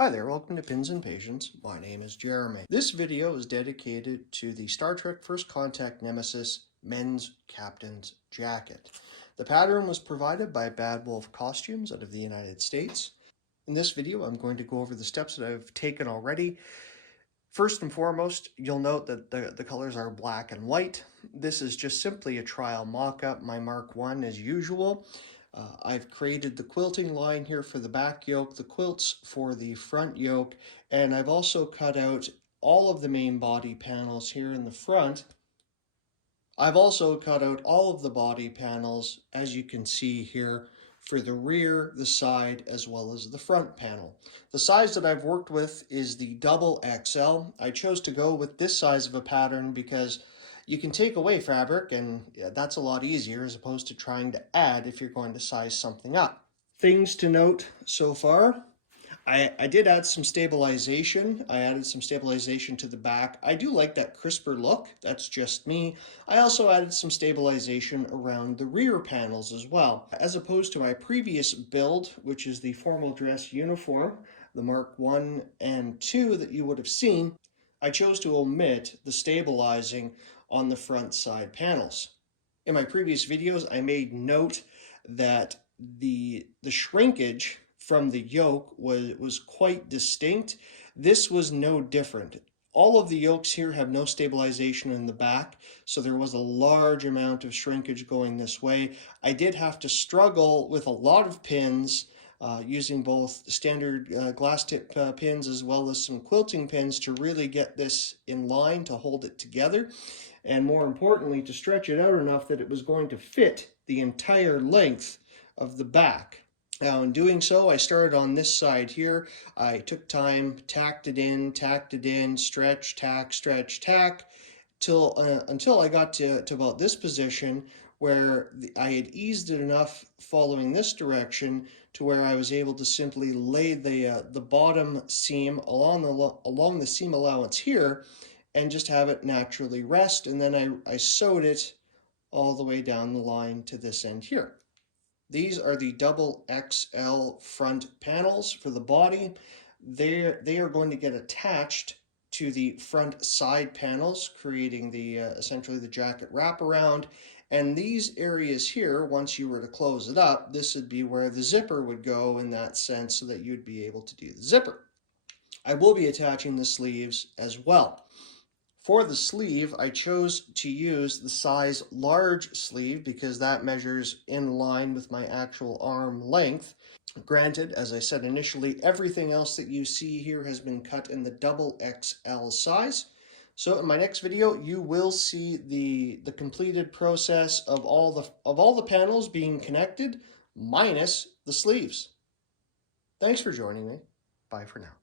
Hi there, welcome to Pins and Patience. My name is Jeremy. This video is dedicated to the Star Trek First Contact Nemesis Men's Captain's Jacket. The pattern was provided by Bad Wolf Costumes out of the United States. In this video, I'm going to go over the steps that I've taken already. First and foremost, you'll note that the colors are black and white. This is just simply a trial mock-up, my Mark I as usual. I've created the quilting line here for the back yoke, the quilts for the front yoke, and I've also cut out all of the main body panels here in the front. I've also cut out all of the body panels, as you can see here, for the rear, the side, as well as the front panel. The size that I've worked with is the double XL. I chose to go with this size of a pattern because you can take away fabric, and that's a lot easier as opposed to trying to add if you're going to size something up. Things to note so far. I did add some stabilization. I added some stabilization to the back. I do like that crisper look. That's just me. I also added some stabilization around the rear panels as well. As opposed to my previous build, which is the formal dress uniform, the Mark I and II that you would have seen, I chose to omit the stabilizing on the front side panels. In my previous videos, I made note that the shrinkage from the yoke was quite distinct. This was no different. All of the yokes here have no stabilization in the back, so there was a large amount of shrinkage going this way. I did have to struggle with a lot of pins, using both standard glass tip pins as well as some quilting pins to really get this in line to hold it together, and more importantly to stretch it out enough that it was going to fit the entire length of the back. Now in doing so, I started on this side here. I took time, tacked it in, stretch, tack, until I got to about this position where I had eased it enough following this direction to where I was able to simply lay the bottom seam along the seam allowance here and just have it naturally rest, and then I sewed it all the way down the line to this end here. These are the double XL front panels for the body. They are going to get attached to the front side panels, creating the essentially the jacket wraparound. And these areas here, once you were to close it up, this would be where the zipper would go in that sense so that you'd be able to do the zipper. I will be attaching the sleeves as well. For the sleeve, I chose to use the size large sleeve because that measures in line with my actual arm length. Granted, as I said initially, everything else that you see here has been cut in the double XL size. So in my next video, you will see the completed process of all the panels being connected, minus the sleeves. Thanks for joining me. Bye for now.